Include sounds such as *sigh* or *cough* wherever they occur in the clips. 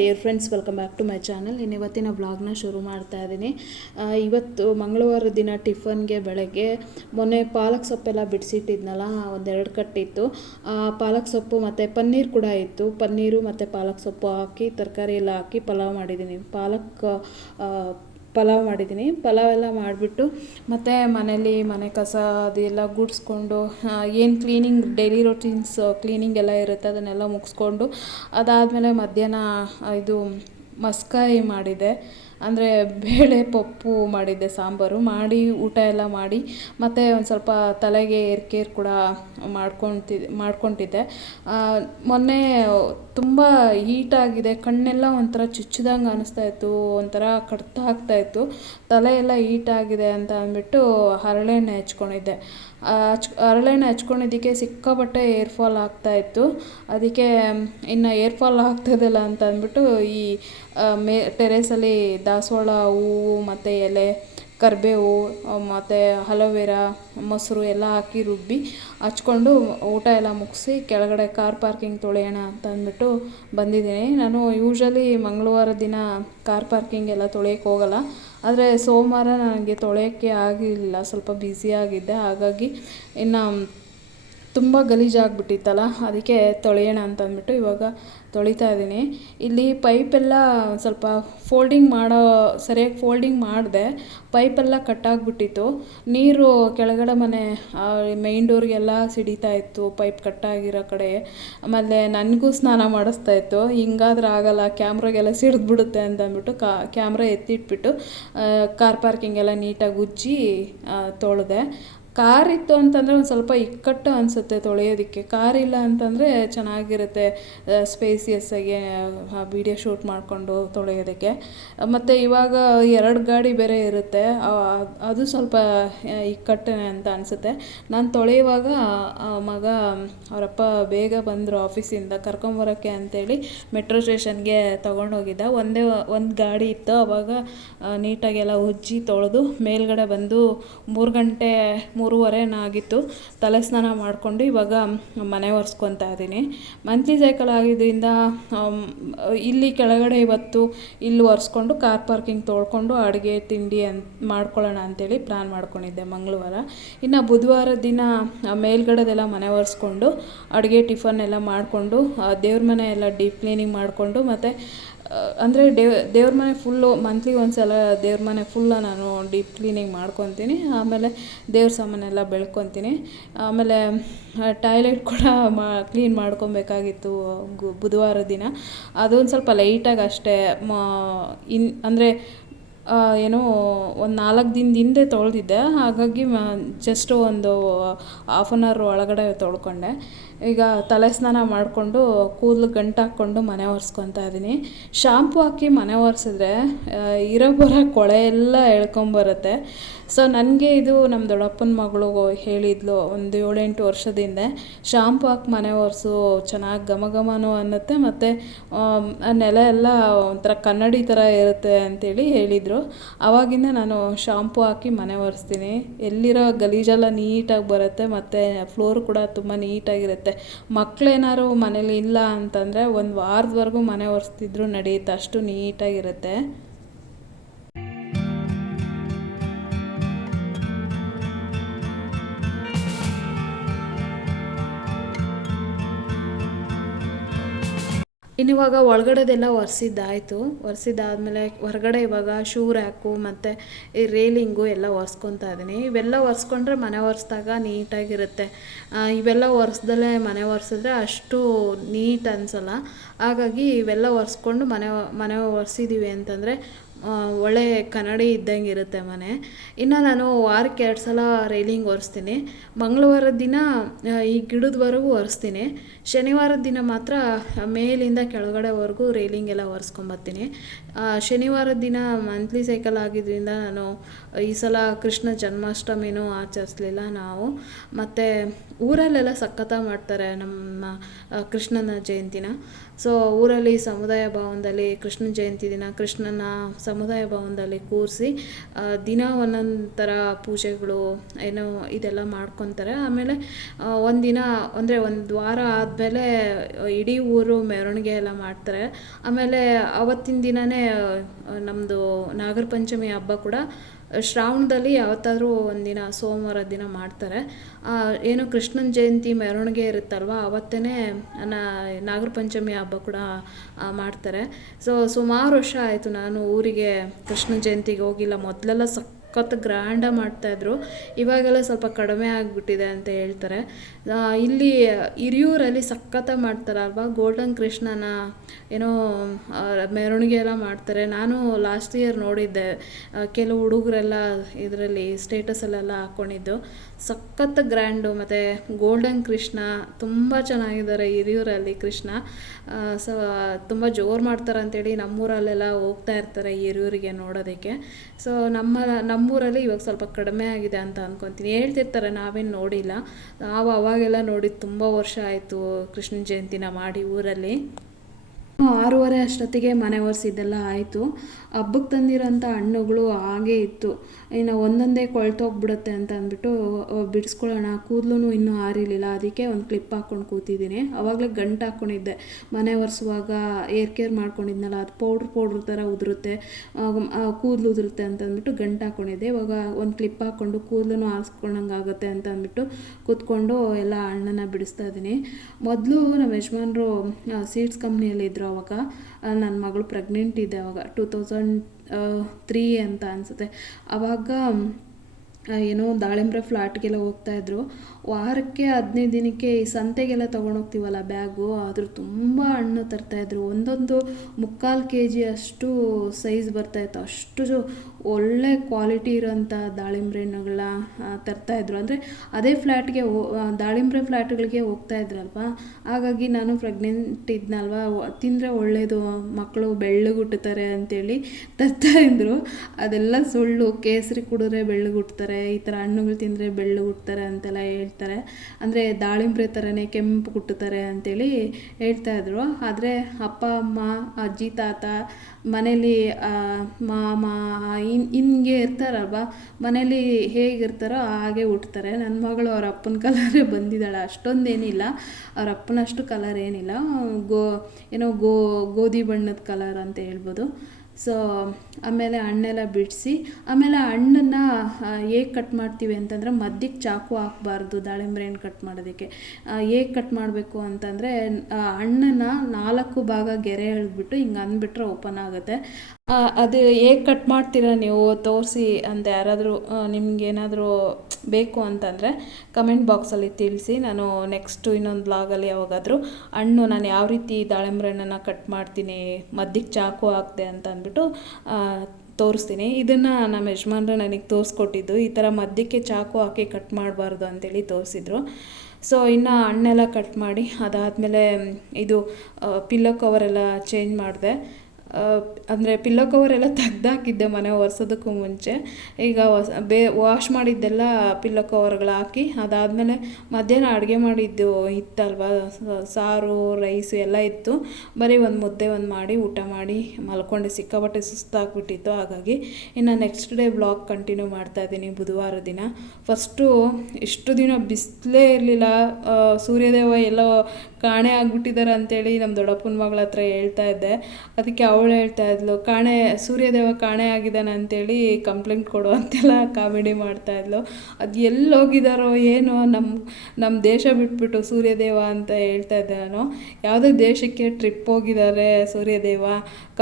Dear friends welcome back to my channel ಇನ್ನು ಇವತ್ತಿನ ವ್ಲಾಗ್ನ ಶುರು ಮಾಡ್ತಾ ಇದ್ದೀನಿ. ಇವತ್ತು ಮಂಗಳವಾರ ದಿನ ಟಿಫನ್ಗೆ ಬೆಳಗ್ಗೆ ಮೊನ್ನೆ ಪಾಲಕ್ ಸೊಪ್ಪೆಲ್ಲ ಬಿಡಿಸಿಟ್ಟಿದ್ನಲ್ಲ, ಒಂದೆರಡು ಕಟ್ಟಿತ್ತು. ಪಾಲಕ್ ಸೊಪ್ಪು ಮತ್ತು ಪನ್ನೀರ್ ಕೂಡ ಇತ್ತು. ಪನ್ನೀರು ಮತ್ತು ಪಾಲಕ್ ಸೊಪ್ಪು ಹಾಕಿ, ತರಕಾರಿ ಎಲ್ಲ ಹಾಕಿ ಪಲಾವ್ ಮಾಡಿದ್ದೀನಿ. ಪಾಲಕ್ ಪಲಾವ್ ಮಾಡಿದ್ದೀನಿ. ಪಲಾವ್ ಎಲ್ಲ ಮಾಡಿಬಿಟ್ಟು ಮತ್ತು ಮನೇಲಿ ಮನೆ ಕಸ ಅದೆಲ್ಲ ಗುಡಿಸ್ಕೊಂಡು ಏನು ಕ್ಲೀನಿಂಗ್ ಡೈಲಿ ರೊಟೀನ್ಸ್ ಕ್ಲೀನಿಂಗ್ ಎಲ್ಲ ಇರುತ್ತೆ ಅದನ್ನೆಲ್ಲ ಮುಗಿಸ್ಕೊಂಡು ಅದಾದಮೇಲೆ ಮಧ್ಯಾಹ್ನ ಇದು ಮಸ್ಕಾಯಿ ಮಾಡಿದೆ. ಅಂದರೆ ಬೇಳೆ ಪಪ್ಪು ಮಾಡಿದ್ದೆ, ಸಾಂಬಾರು ಮಾಡಿ, ಊಟ ಎಲ್ಲ ಮಾಡಿ, ಮತ್ತು ಒಂದು ಸ್ವಲ್ಪ ತಲೆಗೆ ಏರ್ ಕೇರ್ ಕೂಡ ಮಾಡ್ಕೊಳ್ತಿ ಮಾಡ್ಕೊಂಡಿದ್ದೆ ಮೊನ್ನೆ ತುಂಬ ಹೀಟಾಗಿದೆ ಕಣ್ಣೆಲ್ಲ ಒಂಥರ ಚುಚ್ಚಿದಂಗೆ ಅನಿಸ್ತಾ ಇತ್ತು, ಒಂಥರ ಕಡ್ತ ಆಗ್ತಾ ಇತ್ತು, ತಲೆ ಎಲ್ಲ ಹೀಟಾಗಿದೆ ಅಂತ ಅಂದ್ಬಿಟ್ಟು ಹರಳೆಣ್ಣೆ ಹಚ್ಕೊಂಡಿದ್ದೆ. ಹಚ್ ಹರಳೆಣ್ಣೆ ಹಚ್ಕೊಂಡಿದ್ದಕ್ಕೆ ಸಿಕ್ಕಾಪಟ್ಟೆ ಏರ್ ಫಾಲ್ ಆಗ್ತಾ ಇತ್ತು. ಅದಕ್ಕೆ ಇನ್ನು ಏರ್ ಫಾಲ್ ಆಗ್ತದಲ್ಲ ಅಂತ ಅಂದ್ಬಿಟ್ಟು ಈ ಮೇ, ಟೆರೇಸಲ್ಲಿ ದಾಸವಾಳ ಹೂವು ಮತ್ತು ಎಲೆ ಕರಿಬೇವು ಮತ್ತು ಅಲೋವೆರಾ, ಮೊಸರು ಎಲ್ಲ ಹಾಕಿ ರುಬ್ಬಿ ಹಚ್ಕೊಂಡು ಊಟ ಎಲ್ಲ ಮುಗಿಸಿ ಕೆಳಗಡೆ ಕಾರ್ ಪಾರ್ಕಿಂಗ್ ತೊಳೆಯೋಣ ಅಂತ ಅಂದ್ಬಿಟ್ಟು ಬಂದಿದ್ದೀನಿ. ನಾನು ಯೂಶ್ವಲಿ ಮಂಗಳವಾರ ದಿನ ಕಾರ್ ಪಾರ್ಕಿಂಗ್ ಎಲ್ಲ ತೊಳೆಯೋಕ್ಕೆ ಆದರೆ ಸೋಮವಾರ ನನಗೆ ತೊಳೆಯೋಕ್ಕೆ ಆಗಿಲ್ಲ ಸ್ವಲ್ಪ ಬ್ಯುಸಿಯಾಗಿದ್ದೆ ಹಾಗಾಗಿ ಇನ್ನು ತುಂಬ ಗಲೀಜಾಗ್ಬಿಟ್ಟಿತ್ತಲ್ಲ, ಅದಕ್ಕೆ ತೊಳೆಯೋಣ ಅಂತ ಅಂದ್ಬಿಟ್ಟು ಇವಾಗ ತೊಳಿತಾ ಇದ್ದೀನಿ. ಇಲ್ಲಿ ಪೈಪೆಲ್ಲ ಸ್ವಲ್ಪ ಫೋಲ್ಡಿಂಗ್ ಮಾಡೋ, ಸರಿಯಾಗಿ ಫೋಲ್ಡಿಂಗ್ ಮಾಡಿದೆ, ಪೈಪೆಲ್ಲ ಕಟ್ಟಾಗ್ಬಿಟ್ಟಿತ್ತು. ನೀರು ಕೆಳಗಡೆ ಮನೆ ಮೈನ್ ಡೋರ್ಗೆಲ್ಲ ಸಿಡಿತಾ ಇತ್ತು, ಪೈಪ್ ಕಟ್ಟಾಗಿರೋ ಕಡೆ. ಆಮೇಲೆ ನನಗೂ ಸ್ನಾನ ಮಾಡಿಸ್ತಾ ಇತ್ತು. ಹಿಂಗಾದ್ರೆ ಆಗಲ್ಲ, ಕ್ಯಾಮ್ರಾಗೆಲ್ಲ ಸಿಡಿದ್ಬಿಡುತ್ತೆ ಅಂತ ಅಂದ್ಬಿಟ್ಟು ಕಾ, ಕ್ಯಾಮ್ರಾ ಎತ್ತಿಟ್ಬಿಟ್ಟು ಕಾರ್ ಪಾರ್ಕಿಂಗೆಲ್ಲ ನೀಟಾಗಿ ಉಜ್ಜಿ ತೊಳೆದೆ. ಕಾರ್ ಇತ್ತು ಅಂತಂದರೆ ಒಂದು ಸ್ವಲ್ಪ ಇಕ್ಕಟ್ಟು ಅನಿಸುತ್ತೆ ತೊಳೆಯೋದಕ್ಕೆ. ಕಾರ್ ಇಲ್ಲ ಅಂತಂದರೆ ಚೆನ್ನಾಗಿರುತ್ತೆ ಸ್ಪೇಸಿಯಸ್ಸಾಗಿ ವಿಡಿಯೋ ಶೂಟ್ ಮಾಡಿಕೊಂಡು ತೊಳೆಯೋದಕ್ಕೆ. ಮತ್ತು ಇವಾಗ ಎರಡು ಗಾಡಿ ಬೇರೆ ಇರುತ್ತೆ ಅದು ಸ್ವಲ್ಪ ಇಕ್ಕಟ್ಟೆ ಅಂತ ಅನಿಸುತ್ತೆ. ನಾನು ತೊಳೆಯುವಾಗ ಮಗ, ಅವರಪ್ಪ ಬೇಗ ಬಂದರು ಆಫೀಸಿಂದ ಕರ್ಕೊಂಬರೋಕ್ಕೆ ಅಂತೇಳಿ ಮೆಟ್ರೋ ಸ್ಟೇಷನ್ಗೆ ತೊಗೊಂಡೋಗಿದ್ದ. ಒಂದೇ, ಒಂದು ಗಾಡಿ ಇತ್ತು, ಅವಾಗ ನೀಟಾಗೆಲ್ಲ ಉಜ್ಜಿ ತೊಳೆದು ಮೇಲ್ಗಡೆ ಬಂದು ಮೂರು ಗಂಟೆ ಮೂರುವರೆನ ಆಗಿತ್ತು ತಲೆ ಸ್ನಾನ ಮಾಡಿಕೊಂಡು ಇವಾಗ ಮನೆ ಒರೆಸ್ಕೊತಾ ಇದ್ದೀನಿ. ಮಂತ್ಲಿ ಸೈಕಲ್ ಆಗಿದ್ದರಿಂದ ಇಲ್ಲಿ ಕೆಳಗಡೆ ಇವತ್ತು ಇಲ್ಲಿ ಒರೆಸ್ಕೊಂಡು ಕಾರ್ ಪಾರ್ಕಿಂಗ್ ತೊಳ್ಕೊಂಡು ಅಡುಗೆ, ತಿಂಡಿ ಅಂತ ಮಾಡ್ಕೊಳ್ಳೋಣ ಅಂತೇಳಿ ಪ್ಲ್ಯಾನ್ ಮಾಡ್ಕೊಂಡಿದ್ದೆ ಮಂಗಳವಾರ. ಇನ್ನು ಬುಧವಾರ ದಿನ ಮೇಲ್ಗಡೆದೆಲ್ಲ ಮನೆ ಒರೆಸ್ಕೊಂಡು ಅಡುಗೆ, ಟಿಫನ್ ಎಲ್ಲ ಮಾಡಿಕೊಂಡು ದೇವ್ರ ಮನೆ ಎಲ್ಲ ಡೀಪ್ ಕ್ಲೀನಿಂಗ್ ಮಾಡಿಕೊಂಡು ಮತ್ತು ಅಂದರೆ ದೇವ್, ದೇವ್ರ ಮನೆ ಫುಲ್ಲು ಮಂತ್ಲಿ ಒಂದು ಸಲ ದೇವ್ರ ಮನೆ ಫುಲ್ಲ ನಾನು ಡೀಪ್ ಕ್ಲೀನಿಂಗ್ ಮಾಡ್ಕೊತೀನಿ. ಆಮೇಲೆ ದೇವ್ರ ಸಾಮಾನೆಲ್ಲ ಬೆಳ್ಕೊತೀನಿ. ಆಮೇಲೆ ಟಾಯ್ಲೆಟ್ ಕೂಡ ಮಾ ಕ್ಲೀನ್ ಮಾಡ್ಕೊಬೇಕಾಗಿತ್ತು ಬುಧವಾರ ದಿನ. ಅದೊಂದು ಸ್ವಲ್ಪ ಲೈಟಾಗಿ ಅಷ್ಟೇ, ಮಾ, ಇನ್, ಅಂದರೆ ಏನೋ ಒಂದು ನಾಲ್ಕು ದಿನದ ಹಿಂದೆ ತೊಳೆದಿದ್ದೆ. ಹಾಗಾಗಿ ಮ ಜಸ್ಟ್ ಒಂದು ಹಾಫ್ ಆನ್ ಅವರ್ ಒಳಗಡೆ ತೊಳ್ಕೊಂಡೆ. ಈಗ ತಲೆ ಸ್ನಾನ ಮಾಡಿಕೊಂಡು ಕೂದಲು ಗಂಟು ಹಾಕ್ಕೊಂಡು ಮನೆ ಒರೆಸ್ಕೊತಾ ಇದ್ದೀನಿ. ಶಾಂಪು ಹಾಕಿ ಮನೆ ಒರೆಸಿದ್ರೆ ಇರೋ ಬರೋ ಕೊಳೆ ಎಲ್ಲ ಎಳ್ಕೊಂಬರುತ್ತೆ. ಸೊ ನನಗೆ ಇದು ನಮ್ಮ ದೊಡ್ಡಪ್ಪನ ಮಗಳು ಹೇಳಿದ್ಲು ಒಂದು ಏಳೆಂಟು ವರ್ಷದಿಂದ. ಶಾಂಪು ಹಾಕಿ ಮನೆ ಒರೆಸು, ಚೆನ್ನಾಗಿ ಘಮ ಘಮನು ಅನ್ನುತ್ತೆ ಮತ್ತು ನೆಲ ಎಲ್ಲ ಒಂಥರ ಕನ್ನಡಿ ಥರ ಇರುತ್ತೆ ಅಂತೇಳಿ ಹೇಳಿದರು. ಆವಾಗಿಂದ ನಾನು ಶಾಂಪು ಹಾಕಿ ಮನೆ ಒರೆಸ್ತೀನಿ. ಎಲ್ಲಿರೋ ಗಲೀಜೆಲ್ಲ ನೀಟಾಗಿ ಬರುತ್ತೆ ಮತ್ತು ಫ್ಲೋರ್ ಕೂಡ ತುಂಬ ನೀಟಾಗಿರುತ್ತೆ. ಮಕ್ಕಳೇನಾದ್ರು ಮನೇಲಿ ಇಲ್ಲ ಅಂತಂದರೆ ಒಂದು ವಾರದವರೆಗೂ ಮನೆ ಒರೆಸ್ತಿದ್ರು ನಡೆಯುತ್ತೆ, ಅಷ್ಟು ನೀಟಾಗಿರುತ್ತೆ. ಇನ್ನಿವಾಗ ಒಳಗಡೆದೆಲ್ಲ ಒರೆಸಿದ್ದಾಯಿತು. ಒರೆಸಿದ್ದಾದಮೇಲೆ ಹೊರಗಡೆ ಇವಾಗ ಶೂ ರ್ಯಾಕು ಮತ್ತು ಈ ರೇಲಿಂಗು ಎಲ್ಲ ಒರೆಸ್ಕೊತಾ ಇದ್ದೀನಿ. ಇವೆಲ್ಲ ಒರೆಸ್ಕೊಂಡ್ರೆ ಮನೆ ಒರೆಸ್ದಾಗ ನೀಟಾಗಿರುತ್ತೆ. ಇವೆಲ್ಲ ಒರೆಸ್ದಲ್ಲೇ ಮನೆ ಒರೆಸಿದ್ರೆ ಅಷ್ಟು ನೀಟ್ ಅನಿಸಲ್ಲ. ಹಾಗಾಗಿ ಇವೆಲ್ಲ ಒರೆಸ್ಕೊಂಡು ಮನೆ ಮನೆ ಒರೆಸಿದ್ದೀವಿ ಅಂತಂದರೆ ಒಳ್ಳೆ ಕನ್ನಡಿ ಇದ್ದಂಗೆ ಇರುತ್ತೆ ಮನೆ. ಇನ್ನು ನಾನು ವಾರಕ್ಕೆ ಎರಡು ಸಲ ರೈಲಿಂಗ್ ಒರೆಸ್ತೀನಿ. ಮಂಗಳವಾರದ ದಿನ ಈ ಗಿಡದವರೆಗೂ ಒರೆಸ್ತೀನಿ. ಶನಿವಾರದ ದಿನ ಮಾತ್ರ ಮೇಲಿಂದ ಕೆಳಗಡೆವರೆಗೂ ರೈಲಿಂಗ್ ಎಲ್ಲ ಒರೆಸ್ಕೊಂಬರ್ತೀನಿ ಆ, ಶನಿವಾರದ ದಿನ ಮಂತ್ಲಿ ಸೈಕಲ್ ಆಗಿದ್ದರಿಂದ ನಾನು ಈ ಸಲ ಕೃಷ್ಣ ಜನ್ಮಾಷ್ಟಮಿನೂ ಆಚರಿಸಲಿಲ್ಲ ನಾವು. ಮತ್ತು ಊರಲ್ಲೆಲ್ಲ ಸಖತ್ತಾಗಿ ಮಾಡ್ತಾರೆ ನಮ್ಮ ಕೃಷ್ಣನ ಜಯಂತಿನ. ಸೊ ಊರಲ್ಲಿ ಸಮುದಾಯ ಭವನದಲ್ಲಿ ಕೃಷ್ಣ ಜಯಂತಿ ದಿನ, ಕೃಷ್ಣನ ಸಮುದಾಯ ಭವನದಲ್ಲಿ ಕೂರಿಸಿ ದಿನ ಒಂದೊಂದು ಥರ ಪೂಜೆಗಳು ಏನೋ ಇದೆಲ್ಲ ಮಾಡ್ಕೊತಾರೆ. ಆಮೇಲೆ ಒಂದಿನ, ಅಂದರೆ ಒಂದು ವಾರ ಆದಮೇಲೆ ಇಡೀ ಊರು ಮೆರವಣಿಗೆ ಎಲ್ಲ ಮಾಡ್ತಾರೆ. ಆಮೇಲೆ ಅವತ್ತಿನ ದಿನವೇ ನಮ್ಮದು ನಾಗರ ಪಂಚಮಿ ಹಬ್ಬ ಕೂಡ ಶ್ರಾವಣದಲ್ಲಿ ಯಾವತ್ತಾದರೂ ಒಂದಿನ, ಸೋಮವಾರ ದಿನ ಮಾಡ್ತಾರೆ. ಏನು ಕೃಷ್ಣನ ಜಯಂತಿ ಮೆರವಣಿಗೆ ಇರುತ್ತಲ್ವ ಅವತ್ತೇ ನಾಗರ ಪಂಚಮಿ ಹಬ್ಬ ಕೂಡ ಮಾಡ್ತಾರೆ. ಸೊ, ಸುಮಾರು ವರ್ಷ ಆಯಿತು ನಾನು ಊರಿಗೆ ಕೃಷ್ಣನ ಜಯಂತಿಗೆ ಹೋಗಿಲ್ಲ. ಮೊದಲೆಲ್ಲ ಸಕ್ ಸಖತ್ ಗ್ರ್ಯಾಂಡಾಗಿ ಮಾಡ್ತಾಯಿದ್ರು ಇವಾಗೆಲ್ಲ ಸ್ವಲ್ಪ ಕಡಿಮೆ ಆಗಿಬಿಟ್ಟಿದೆ ಅಂತ ಹೇಳ್ತಾರೆ. ಇಲ್ಲಿ ಹಿರಿಯೂರಲ್ಲಿ ಸಖತ್ತಾಗಿ ಮಾಡ್ತಾರಲ್ವ? ಗೋಲ್ಡನ್ ಕೃಷ್ಣನ ಏನೋ ಮೆರವಣಿಗೆ ಎಲ್ಲ ಮಾಡ್ತಾರೆ. ನಾನು ಲಾಸ್ಟ್ ಇಯರ್ ನೋಡಿದ್ದೆ. ಕೆಲವು ಹುಡುಗರೆಲ್ಲ ಇದರಲ್ಲಿ ಸ್ಟೇಟಸಲ್ಲೆಲ್ಲ ಹಾಕ್ಕೊಂಡಿದ್ದು ಸಖತ್ ಗ್ರ್ಯಾಂಡು. ಮತ್ತು ಗೋಲ್ಡನ್ ಕೃಷ್ಣ ತುಂಬ ಚೆನ್ನಾಗಿದ್ದಾರೆ ಹಿರಿಯೂರಲ್ಲಿ ಕೃಷ್ಣ. ಸೊ, ತುಂಬ ಜೋರು ಮಾಡ್ತಾರೆ ಅಂತೇಳಿ ನಮ್ಮೂರಲ್ಲೆಲ್ಲ ಹೋಗ್ತಾ ಇರ್ತಾರೆ ಹಿರಿಯೂರಿಗೆ ನೋಡೋದಕ್ಕೆ. ಸೊ ನಮ್ಮ ನಮ್ಮೂರಲ್ಲಿ ಇವಾಗ ಸ್ವಲ್ಪ ಕಡಿಮೆ ಆಗಿದೆ ಅಂತ ಅಂದ್ಕೊತೀನಿ ಹೇಳ್ತಿರ್ತಾರೆ, ನಾವೇನು ನೋಡಿಲ್ಲ. ನಾವು ಅವಾಗೆಲ್ಲ ನೋಡಿ ತುಂಬ ವರ್ಷ ಆಯಿತು ಕೃಷ್ಣ ಜಯಂತಿನ ಮಾಡಿ ಊರಲ್ಲಿ. ಆರೂವರೆ ಅಷ್ಟೊತ್ತಿಗೆ ಮನೆ ಒರೆಸಿದ್ದೆಲ್ಲ ಆಯಿತು. ಹಬ್ಬಕ್ಕೆ ತಂದಿರೋಂಥ ಹಣ್ಣುಗಳು ಹಾಗೆ ಇತ್ತು. ಇನ್ನು ಒಂದೊಂದೇ ಕೊಳ್ತೋಗ್ಬಿಡುತ್ತೆ ಅಂತ ಅಂದ್ಬಿಟ್ಟು ಬಿಡಿಸ್ಕೊಳ್ಳೋಣ. ಕೂದಲು ಇನ್ನೂ ಆರಿಲಿಲ್ಲ. ಅದಕ್ಕೆ ಒಂದು ಕ್ಲಿಪ್ ಹಾಕ್ಕೊಂಡು ಕೂತಿದ್ದೀನಿ. ಆವಾಗಲೇ ಗಂಟು ಹಾಕ್ಕೊಂಡಿದ್ದೆ. ಮನೆ ಒರೆಸುವಾಗ ಏರ್ ಕೇರ್ ಮಾಡ್ಕೊಂಡಿದ್ನಲ್ಲ, ಅದು ಪೌಡ್ರ್ ಪೌಡ್ರ್ ಥರ ಉದುರುತ್ತೆ. ಕೂದಲು ಉದುರುತ್ತೆ ಅಂತ ಅಂದ್ಬಿಟ್ಟು ಗಂಟು ಹಾಕ್ಕೊಂಡಿದ್ದೆ. ಇವಾಗ ಒಂದು ಕ್ಲಿಪ್ ಹಾಕ್ಕೊಂಡು ಕೂದಲು ಆರಿಸ್ಕೊಂಡಂಗೆ ಆಗುತ್ತೆ ಅಂತ ಅಂದ್ಬಿಟ್ಟು ಕೂತ್ಕೊಂಡು ಎಲ್ಲ ಹಣ್ಣನ್ನು ಬಿಡಿಸ್ತಾ ಇದ್ದೀನಿ. ಮೊದಲು ನಮ್ಮ ಯಜಮಾನರು ಸೀಡ್ಸ್ ಕಂಪ್ನಿಯಲ್ಲಿದ್ದರು ಅವಾಗ. ನನ್ನ ಮಗಳು ಪ್ರೆಗ್ನೆಂಟ್ ಇದೆ ಅವಾಗ. ಟೂ ತೌಸಂಡ್ ತ್ರೀ ಅಂತ ಅನಿಸುತ್ತೆ. ಆವಾಗ ಏನೋ ದಾಳಿಂಬ್ರೆ ಫ್ಲಾಟ್ಗೆಲ್ಲ ಹೋಗ್ತಾಯಿದ್ರು ವಾರಕ್ಕೆ ಹದಿನೈದು ದಿನಕ್ಕೆ ಈ ಸಂತೆಗೆಲ್ಲ ತೊಗೊಂಡೋಗ್ತೀವಲ್ಲ ಬ್ಯಾಗು? ಆದರೂ ತುಂಬ ಹಣ್ಣು ತರ್ತಾಯಿದ್ರು ಒಂದೊಂದು ಮುಕ್ಕಾಲು ಕೆ ಜಿ ಅಷ್ಟು ಸೈಜ್ ಬರ್ತಾಯಿತ್ತು ಅಷ್ಟು ಒಳ್ಳೆ ಕ್ವಾಲಿಟಿ ಇರೋಂಥ ದಾಳಿಂಬ್ರೆ ತರ್ತಾ ಇದ್ರು. ಅಂದರೆ ಅದೇ ಫ್ಲ್ಯಾಟ್ಗೆ ದಾಳಿಂಬ್ರೆ ಫ್ಲ್ಯಾಟ್ಗಳಿಗೆ ಹೋಗ್ತಾ ಇದ್ರಲ್ವ? ಹಾಗಾಗಿ ನಾನು ಪ್ರೆಗ್ನೆಂಟ್ ಇದ್ನಲ್ವ? ತಿಂದರೆ ಒಳ್ಳೆಯದು ಮಕ್ಕಳು ಬೆಳ್ಳಗುಟ್ಟುತ್ತಾರೆ ಅಂತೇಳಿ ತರ್ತಾಯಿದ್ರು ಅದೆಲ್ಲ ಸುಳ್ಳು, ಕೇಸರಿ ಕುಡಿದ್ರೆ ಬೆಳ್ಳಗುಟ್ತಾರೆ ಈ ಥರ ಹಣ್ಣುಗಳು ತಿಂದರೆ ಬೆಳ್ಳಗುಟ್ತಾರೆ ಅಂತೆಲ್ಲ ಹೇಳ್ತಾರೆ. ಅಂದರೆ ದಾಳಿಂಬ್ರೆ ಥರನೇ ಕೆಂಪು ಕುಟ್ಟುತ್ತಾರೆ ಅಂತೇಳಿ ಹೇಳ್ತಾಯಿದ್ರು ಆದರೆ ಅಪ್ಪ, ಅಮ್ಮ, ಅಜ್ಜಿ, ತಾತ ಮನೇಲಿ ಮಾಮ ಇನ್ ಹಿಂಗೆ ಇರ್ತಾರಲ್ವ, ಮನೇಲಿ ಹೇಗಿರ್ತಾರೋ ಹಾಗೆ ಹುಟ್ತಾರೆ. ನನ್ನ ಮಗಳು ಅವ್ರ ಅಪ್ಪನ ಕಲರೇ ಬಂದಿದ್ದಾಳೆ. ಅಷ್ಟೊಂದೇನಿಲ್ಲ. ಅವ್ರ ಅಪ್ಪನಷ್ಟು ಕಲರ್ ಏನಿಲ್ಲ. ಗೋ, ಏನೋ ಗೋ, ಗೋಧಿ ಬಣ್ಣದ ಕಲರ್ ಅಂತ ಹೇಳ್ಬೋದು. ಸೊ ಆಮೇಲೆ ಹಣ್ಣೆಲ್ಲ ಬಿಡಿಸಿ, ಆಮೇಲೆ ಹಣ್ಣನ್ನು ಹೇಗೆ ಕಟ್ ಮಾಡ್ತೀವಿ ಅಂತಂದರೆ ಮಧ್ಯಕ್ಕೆ ಚಾಕು ಹಾಕ್ಬಾರ್ದು ದಾಳಿಂಬೆ ಹಣ್ಣು ಕಟ್ ಮಾಡೋದಕ್ಕೆ ಹೇಗೆ ಕಟ್ ಮಾಡಬೇಕು ಅಂತಂದರೆ ಹಣ್ಣನ್ನು ನಾಲ್ಕು ಭಾಗ ಗೆರೆ ಎಳೆದ್ಬಿಟ್ಟು ಹಿಂಗೆ ಅಂದ್ಬಿಟ್ರೆ ಓಪನ್ ಆಗುತ್ತೆ. ಅದು ಹೇಗೆ ಕಟ್ ಮಾಡ್ತೀರಾ ನೀವು? ತೋರಿಸಿ ಅಂತ ಯಾರಾದರೂ ನಿಮ್ಗೇನಾದರೂ ಬೇಕು ಅಂತಂದರೆ ಕಮೆಂಟ್ ಬಾಕ್ಸಲ್ಲಿ ತಿಳಿಸಿ. ನಾನು ನೆಕ್ಸ್ಟು ಇನ್ನೊಂದು ಬ್ಲಾಗಲ್ಲಿ ಯಾವಾಗಾದರೂ ಹಣ್ಣು ನಾನು ಯಾವ ರೀತಿ ದಾಳಿಂಬೆ ಹಣ್ಣನ್ನು ಕಟ್ ಮಾಡ್ತೀನಿ ಮಧ್ಯಕ್ಕೆ ಚಾಕು ಹಾಕಿದೆ ಅಂತ ಅಂದ್ಬಿಟ್ಟು ತೋರಿಸ್ತೀನಿ. ಇದನ್ನು ನಮ್ಮ ಯಜಮಾನ್ರು ನನಗೆ ತೋರಿಸ್ಕೊಟ್ಟಿದ್ದು, ಈ ಥರ ಮಧ್ಯಕ್ಕೆ ಚಾಕು ಹಾಕಿ ಕಟ್ ಮಾಡಬಾರ್ದು ಅಂತೇಳಿ ತೋರಿಸಿದ್ರು. ಸೊ ಇನ್ನು ಹಣ್ಣೆಲ್ಲ ಕಟ್ ಮಾಡಿ ಅದಾದಮೇಲೆ ಇದು ಪಿಲ್ಲೋ ಕವರೆಲ್ಲ ಚೇಂಜ್ ಮಾಡಿದೆ. ಅಂದರೆ ಪಿಲ್ಲೋ ಎಲ್ಲ ತೆಗ್ದಾಕಿದ್ದೆ ಮನೆ ಒರೆಸೋದಕ್ಕೂ ಮುಂಚೆ. ಈಗ ಹೊಸ, ಬೇ ವಾಶ್ ಮಾಡಿದ್ದೆಲ್ಲ ಪಿಲ್ಲೋ ಕವರ್ಗಳು ಹಾಕಿ, ಅದಾದಮೇಲೆ ಮಧ್ಯಾಹ್ನ ಅಡುಗೆ ಮಾಡಿದ್ದು ಇತ್ತಲ್ವ ಸಾರು ರೈಸು ಎಲ್ಲ ಇತ್ತು. ಬರೀ ಒಂದು ಮುದ್ದೆ ಒಂದು ಮಾಡಿ, ಊಟ ಮಾಡಿ ಮಲ್ಕೊಂಡೆ, ಸಿಕ್ಕಾಪಟ್ಟೆ ಸುಸ್ತಾಗ್ಬಿಟ್ಟಿತ್ತು ಹಾಗಾಗಿ ಇನ್ನು ನೆಕ್ಸ್ಟ್ ಡೇ ಬ್ಲಾಗ್ ಕಂಟಿನ್ಯೂ ಮಾಡ್ತಾ ಇದ್ದೀನಿ ಬುಧವಾರ ದಿನ. ಫಸ್ಟು ಇಷ್ಟು ದಿನ ಬಿಸಿಲೇ ಇರಲಿಲ್ಲ. ಸೂರ್ಯದೇವ ಎಲ್ಲೋ ಕಾಣೆ ಆಗ್ಬಿಟ್ಟಿದ್ದಾರೆ ಅಂತೇಳಿ ನಮ್ಮ ದೊಡ್ಡಪ್ಪನ ಮಗಳ ಹತ್ರ ಹೇಳ್ತಾ ಇದ್ದೆ. ಅದಕ್ಕೆ ಅವಳು ಹೇಳ್ತಾ ಇದ್ಲು, ಕಾಣೆ, ಸೂರ್ಯದೇವ ಕಾಣೆ ಆಗಿದ್ದಾನೆ ಅಂತೇಳಿ ಕಂಪ್ಲೇಂಟ್ ಕೊಡು ಅಂತೆಲ್ಲ ಕಾಮಿಡಿ ಮಾಡ್ತಾ ಇದ್ಲು. ಅದು ಎಲ್ಲಿ ಹೋಗಿದ್ದಾರೋ ಏನೋ ನಮ್ಮ ನಮ್ಮ ದೇಶ ಬಿಟ್ಬಿಟ್ಟು ಸೂರ್ಯದೇವ ಅಂತ ಹೇಳ್ತಾ ಇದ್ದೆ ನಾನು. ಯಾವುದೇ ದೇಶಕ್ಕೆ ಟ್ರಿಪ್ ಹೋಗಿದ್ದಾರೆ ಸೂರ್ಯದೇವ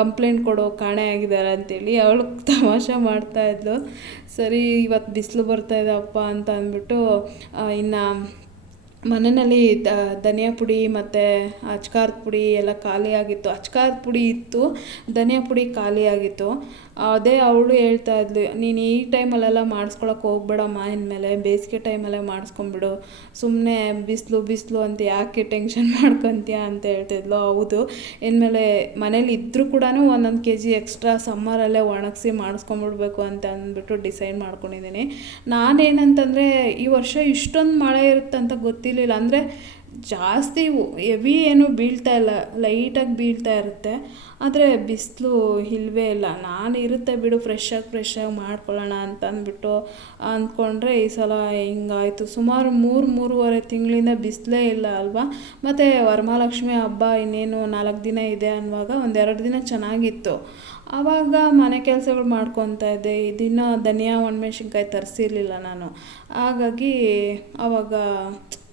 ಕಂಪ್ಲೇಂಟ್ ಕೊಡು, ಕಾಣೆ ಆಗಿದ್ದಾರೆ ಅಂತೇಳಿ ಅವಳು ತಮಾಷೆ ಮಾಡ್ತಾ ಇದ್ಲು. ಸರಿ ಇವತ್ತು ಬಿಸಿಲು ಬರ್ತಾ ಅಪ್ಪ ಅಂತ ಅಂದ್ಬಿಟ್ಟು ಇನ್ನು ಮನೆಯಲ್ಲಿ ಧನಿಯಾ ಪುಡಿ ಮತ್ತು ಅಚ್ಕಾರದ ಪುಡಿ ಎಲ್ಲ ಖಾಲಿಯಾಗಿತ್ತು. ಅಚ್ಕಾರದ ಪುಡಿ ಇತ್ತು ಧನಿಯಾ ಪುಡಿ ಖಾಲಿಯಾಗಿತ್ತು. ಅದೇ ಅವಳು ಹೇಳ್ತಾ ಇದ್ಲು, ನೀನು ಈ ಟೈಮಲ್ಲೆಲ್ಲ ಮಾಡಿಸ್ಕೊಳಕ್ಕೆ ಹೋಗ್ಬೇಡಮ್ಮ, ಇನ್ಮೇಲೆ ಬೇಸಿಗೆ ಟೈಮಲ್ಲೇ ಮಾಡಿಸ್ಕೊಂಬಿಡು. ಸುಮ್ಮನೆ ಬಿಸಿಲು ಬಿಸಿಲು ಅಂತ ಯಾಕೆ ಟೆನ್ಷನ್ ಮಾಡ್ಕೊತೀಯ ಅಂತ ಹೇಳ್ತಿದ್ಲು ಹೌದು, ಇನ್ಮೇಲೆ ಮನೇಲಿ ಇದ್ದರೂ ಕೂಡ ಒಂದೊಂದು ಕೆ ಜಿ ಎಕ್ಸ್ಟ್ರಾ ಸಮ್ಮರಲ್ಲೇ ಒಣಗಿಸಿ ಮಾಡಿಸ್ಕೊಂಬಿಡ್ಬೇಕು ಅಂತ ಅಂದ್ಬಿಟ್ಟು ಡಿಸೈಡ್ ಮಾಡ್ಕೊಂಡಿದ್ದೀನಿ. ನಾನೇನಂತಂದರೆ ಈ ವರ್ಷ ಇಷ್ಟೊಂದು ಮಳೆ ಇರುತ್ತಂತ ಗೊತ್ತಿರಲಿಲ್ಲ. ಅಂದರೆ ಜಾಸ್ತಿ ಹೆವಿ ಏನು ಬೀಳ್ತಾ ಇಲ್ಲ ಲೈಟಾಗಿ ಬೀಳ್ತಾ ಇರುತ್ತೆ. ಆದರೆ ಬಿಸಿಲು ಇಲ್ವೇ ಇಲ್ಲ. ನಾನು ಇರುತ್ತೆ ಬಿಡು ಫ್ರೆಶ್ಶಾಗಿ ಫ್ರೆಶ್ಶಾಗಿ ಮಾಡ್ಕೊಳ್ಳೋಣ ಅಂತ ಅಂದ್ಬಿಟ್ಟು ಅಂದ್ಕೊಂಡ್ರೆ ಈ ಸಲ ಹಿಂಗಾಯಿತು. ಸುಮಾರು ಮೂರು, ಮೂರುವರೆ ತಿಂಗಳಿಂದ ಬಿಸಿಲೇ ಇಲ್ಲ ಅಲ್ವಾ? ಮತ್ತು ವರಮಹಾಲಕ್ಷ್ಮಿ ಹಬ್ಬ ಇನ್ನೇನು ನಾಲ್ಕು ದಿನ ಇದೆ ಅನ್ನುವಾಗ ಒಂದೆರಡು ದಿನ ಚೆನ್ನಾಗಿತ್ತು. ಆವಾಗ ಮನೆ ಕೆಲಸಗಳು ಮಾಡ್ಕೊತಾ ಇದ್ದೆ. ದಿನ ಧನಿಯಾ, ಒಣಮೆಣ್ಸಿನ್ಕಾಯಿ ತರಿಸಿರ್ಲಿಲ್ಲ ನಾನು. ಹಾಗಾಗಿ ಆವಾಗ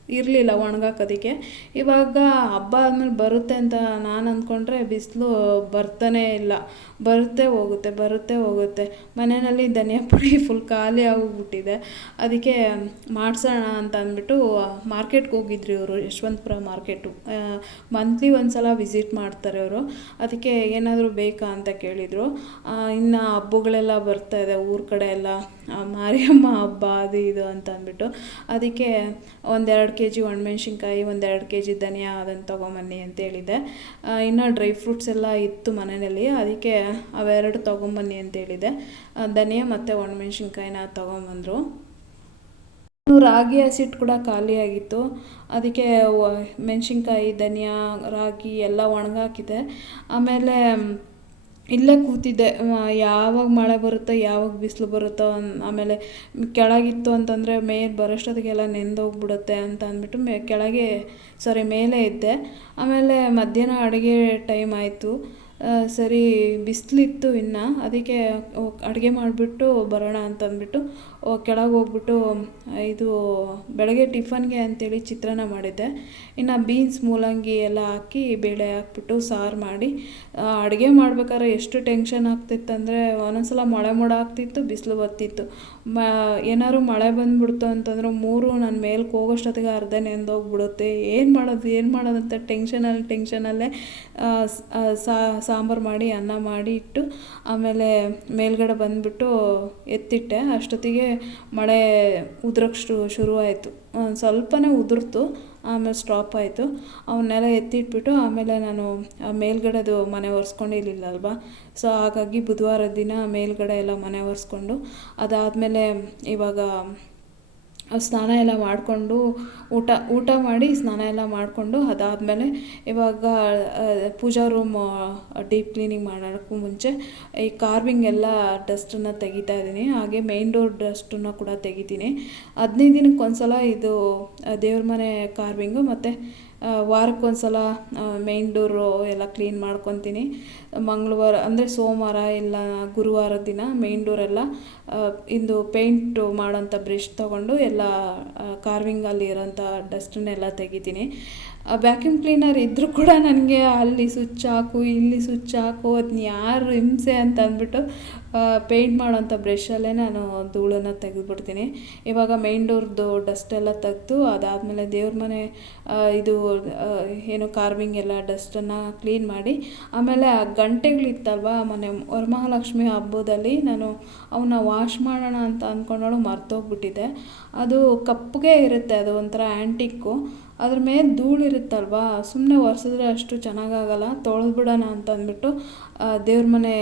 ಇರಲಿಲ್ಲ ಒಣಗಾಕೋದಕ್ಕೆ. ಇವಾಗ ಹಬ್ಬ ಆದಮೇಲೆ ಬರುತ್ತೆ ಅಂತ ನಾನು ಅಂದ್ಕೊಂಡ್ರೆ ಬಿಸಿಲು ಬರ್ತಾನೇ ಇಲ್ಲ. ಬರುತ್ತೆ ಹೋಗುತ್ತೆ ಬರುತ್ತೆ ಹೋಗುತ್ತೆ. ಮನೆಯಲ್ಲಿ ಧನಿಯಾ ಪುಡಿ *laughs* ಫುಲ್ ಖಾಲಿ ಆಗೋಗ್ಬಿಟ್ಟಿದೆ. ಅದಕ್ಕೆ ಮಾಡಿಸೋಣ ಅಂತ ಅಂದ್ಬಿಟ್ಟು ಮಾರ್ಕೆಟ್ಗೆ ಹೋಗಿದ್ರು ಇವರು, ಯಶವಂತಪುರ ಮಾರ್ಕೆಟು. ಮಂತ್ಲಿ ಒಂದು ಸಲ ವಿಸಿಟ್ ಮಾಡ್ತಾರೆ ಅವರು ಅದಕ್ಕೆ ಏನಾದರೂ ಬೇಕಾ ಅಂತ ಕೇಳಿದರು. ಇನ್ನು ಹಬ್ಬಗಳೆಲ್ಲ ಬರ್ತಾ ಇದೆ, ಊರ ಕಡೆ ಎಲ್ಲ. ಮಾರಿಯಮ್ಮ ಹಬ್ಬ, ಅದು ಇದು ಅಂತ ಅಂದ್ಬಿಟ್ಟು. ಅದಕ್ಕೆ ಒಂದೆರಡು ಕೆ ಜಿ ಒಣಮೆಣ್ಸಿನ್ಕಾಯಿ, ಒಂದೆರಡು ಕೆ ಜಿ ಧನಿಯಾ ಅದನ್ನು ತೊಗೊಂಬನ್ನಿ ಅಂತ ಹೇಳಿದೆ. ಇನ್ನು ಡ್ರೈ ಫ್ರೂಟ್ಸ್ ಎಲ್ಲ ಇತ್ತು ಮನೆಯಲ್ಲಿ. ಅದಕ್ಕೆ ಅವೆರಡು ತೊಗೊಂಬನ್ನಿ ಅಂತ ಹೇಳಿದೆ. ಧನಿಯಾ ಮತ್ತು ಒಣಮೆಣ್ಸಿನ್ಕಾಯಿನ ತೊಗೊಂಬಂದರು. ರಾಗಿ ಹಸಿಟ್ಟು ಕೂಡ ಖಾಲಿಯಾಗಿತ್ತು ಅದಕ್ಕೆ ಮೆಣಸಿನ್ಕಾಯಿ, ಧನಿಯಾ, ರಾಗಿ ಎಲ್ಲ ಒಣಗಾಕಿದೆ. ಆಮೇಲೆ ಇಲ್ಲೇ ಕೂತಿದ್ದೆ. ಯಾವಾಗ ಮಳೆ ಬರುತ್ತೋ, ಯಾವಾಗ ಬಿಸಿಲು ಬರುತ್ತೋ, ಆಮೇಲೆ ಕೆಳಗಿತ್ತು ಅಂತಂದರೆ ಮೇಲೆ ಬರೋಷ್ಟೊತ್ತಿಗೆಲ್ಲ ನೆಂದೋಗ್ಬಿಡುತ್ತೆ ಅಂತ ಅಂದ್ಬಿಟ್ಟು ಕೆಳಗೆ ಸಾರಿ ಮೇಲೆ ಇದ್ದೆ. ಆಮೇಲೆ ಮಧ್ಯಾಹ್ನ ಅಡುಗೆ ಟೈಮ್ ಆಯಿತು. ಸರಿ ಬಿಸಿಲಿತ್ತು ಇನ್ನೂ ಅದಕ್ಕೆ ಅಡುಗೆ ಮಾಡಿಬಿಟ್ಟು ಬರೋಣ ಅಂತ ಅಂದ್ಬಿಟ್ಟು ಕೆಳಗೆ ಹೋಗ್ಬಿಟ್ಟು, ಇದು ಬೆಳಗ್ಗೆ ಟಿಫನ್ಗೆ ಅಂತೇಳಿ ಚಿತ್ರಾನ್ನ ಮಾಡಿದ್ದೆ. ಇನ್ನು ಬೀನ್ಸ್, ಮೂಲಂಗಿ ಎಲ್ಲ ಹಾಕಿ ಬೇಳೆ ಹಾಕ್ಬಿಟ್ಟು ಸಾರು ಮಾಡಿ. ಅಡುಗೆ ಮಾಡ್ಬೇಕಾದ್ರೆ ಎಷ್ಟು ಟೆನ್ಷನ್ ಆಗ್ತಿತ್ತಂದರೆ ಒಂದೊಂದ್ಸಲ ಮಳೆ ಮೋಡ ಆಗ್ತಿತ್ತು, ಬಿಸಿಲು ಬತ್ತಿತ್ತು ಮ, ಏನಾದ್ರು ಮಳೆ ಬಂದುಬಿಡ್ತು ಅಂತಂದ್ರೆ ಮೂರು ನನ್ನ ಮೇಲ್ಗೆ ಹೋಗೋಷ್ಟೊತ್ತಿಗೆ ಅರ್ಧ ನೆಂದೋಗ್ಬಿಡುತ್ತೆ. ಏನು ಮಾಡೋದು ಏನು ಮಾಡೋದು ಅಂತ ಟೆನ್ಷನಲ್ಲಿ ಟೆನ್ಷನಲ್ಲೇ ಸಾಂಬಾರು ಮಾಡಿ, ಅನ್ನ ಮಾಡಿ ಇಟ್ಟು ಆಮೇಲೆ ಮೇಲ್ಗಡೆ ಬಂದುಬಿಟ್ಟು ಎತ್ತಿಟ್ಟೆ. ಅಷ್ಟೊತ್ತಿಗೆ ಮಳೆ ಉದುರೋಕ್ಕೆ ಶುರು ಶುರುವಾಯಿತು. ಒಂದು ಸ್ವಲ್ಪನೇ ಉದುರ್ತು, ಆಮೇಲೆ ಸ್ಟಾಪ್ ಆಯಿತು. ಅವನ್ನೆಲ್ಲ ಎತ್ತಿಟ್ಬಿಟ್ಟು ಆಮೇಲೆ ನಾನು ಮೇಲ್ಗಡೆದು ಮನೆ ಒರೆಸ್ಕೊಂಡಿರ್ಲಿಲ್ಲ ಅಲ್ವಾ ಸೊ ಹಾಗಾಗಿ ಬುಧವಾರದ ದಿನ ಮೇಲ್ಗಡೆ ಎಲ್ಲ ಮನೆ ಒರೆಸ್ಕೊಂಡು ಅದಾದಮೇಲೆ ಇವಾಗ ಸ್ನಾನ ಎಲ್ಲ ಮಾಡಿಕೊಂಡು ಊಟ ಊಟ ಮಾಡಿ ಸ್ನಾನ ಎಲ್ಲ ಮಾಡಿಕೊಂಡು ಅದಾದಮೇಲೆ ಇವಾಗ ಪೂಜಾ ರೂಮ್ ಡೀಪ್ ಕ್ಲೀನಿಂಗ್ ಮಾಡೋಕ್ಕೂ ಮುಂಚೆ ಈ ಕಾರ್ವಿಂಗ್ ಎಲ್ಲ ಡಸ್ಟನ್ನು ತೆಗಿತಾ ಇದ್ದೀನಿ. ಹಾಗೆ ಮೇನ್ ಡೋರ್ ಡಸ್ಟನ್ನು ಕೂಡ ತೆಗಿತೀನಿ. ಹದಿನೈದು ದಿನಕ್ಕೆ ಒಂದು ಸಲ ಇದು ದೇವ್ರ ಮನೆ ಕಾರ್ವಿಂಗು ಮತ್ತು ವಾರಕ್ಕೊಂದು ಸಲ ಮೇನ್ ಡೋರು ಎಲ್ಲ ಕ್ಲೀನ್ ಮಾಡ್ಕೊತೀನಿ. ಮಂಗಳವಾರ, ಅಂದರೆ ಸೋಮವಾರ ಇಲ್ಲ ಗುರುವಾರ ದಿನ ಮೇನ್ ಡೋರೆಲ್ಲ ಇಂದು ಪೇಂಟು ಮಾಡೋಂಥ ಬ್ರಷ್ ತೊಗೊಂಡು ಎಲ್ಲ ಕಾರ್ವಿಂಗಲ್ಲಿ ಇರೋಂಥ ಡಸ್ಟನ್ನೆಲ್ಲ ತೆಗಿತೀನಿ. ವ್ಯಾಕ್ಯೂಮ್ ಕ್ಲೀನರ್ ಇದ್ದರೂ ಕೂಡ ನನಗೆ ಅಲ್ಲಿ ಸ್ವಿಚ್ ಹಾಕು, ಇಲ್ಲಿ ಸ್ವಿಚ್ ಹಾಕು ಅದನ್ನ ಯಾರು ಹಿಂಸೆ ಅಂತ ಅಂದ್ಬಿಟ್ಟು ಪೇಂಟ್ ಮಾಡೋಂಥ ಬ್ರಷಲ್ಲೇ ನಾನು ಧೂಳನ್ನು ತೆಗೆದುಬಿಡ್ತೀನಿ. ಇವಾಗ ಮೈನ್ ಡೋರ್ದು ಡಸ್ಟೆಲ್ಲ ತೆಗೆದು, ಅದಾದಮೇಲೆ ದೇವ್ರ ಮನೆ ಇದು ಏನು ಕಾರ್ವಿಂಗ್ ಎಲ್ಲ ಡಸ್ಟನ್ನು ಕ್ಲೀನ್ ಮಾಡಿ, ಆಮೇಲೆ ಆ ಗಂಟೆಗಳಿತ್ತಲ್ವ ಮನೆ ವರಮಹಾಲಕ್ಷ್ಮಿ ಹಬ್ಬದಲ್ಲಿ ನಾನು ಅವನ್ನ ವಾಶ್ ಮಾಡೋಣ ಅಂತ ಅಂದ್ಕೊಂಡೋಳು ಮರ್ತೋಗ್ಬಿಟ್ಟಿದ್ದೆ ಅದು ಕಪ್ಪಗೆ ಇರುತ್ತೆ, ಅದು ಒಂಥರ ಆ್ಯಂಟಿಕ್ಕು ಅದ್ರ ಮೇಲೆ ಧೂಳು ಇರುತ್ತಲ್ವ ಸುಮ್ಮನೆ ಒರೆಸಿದ್ರೆ ಅಷ್ಟು ಚೆನ್ನಾಗಾಗಲ್ಲ, ತೊಳೆದ್ಬಿಡೋಣ ಅಂತ ಅಂದ್ಬಿಟ್ಟು ದೇವ್ರ ಮನೆ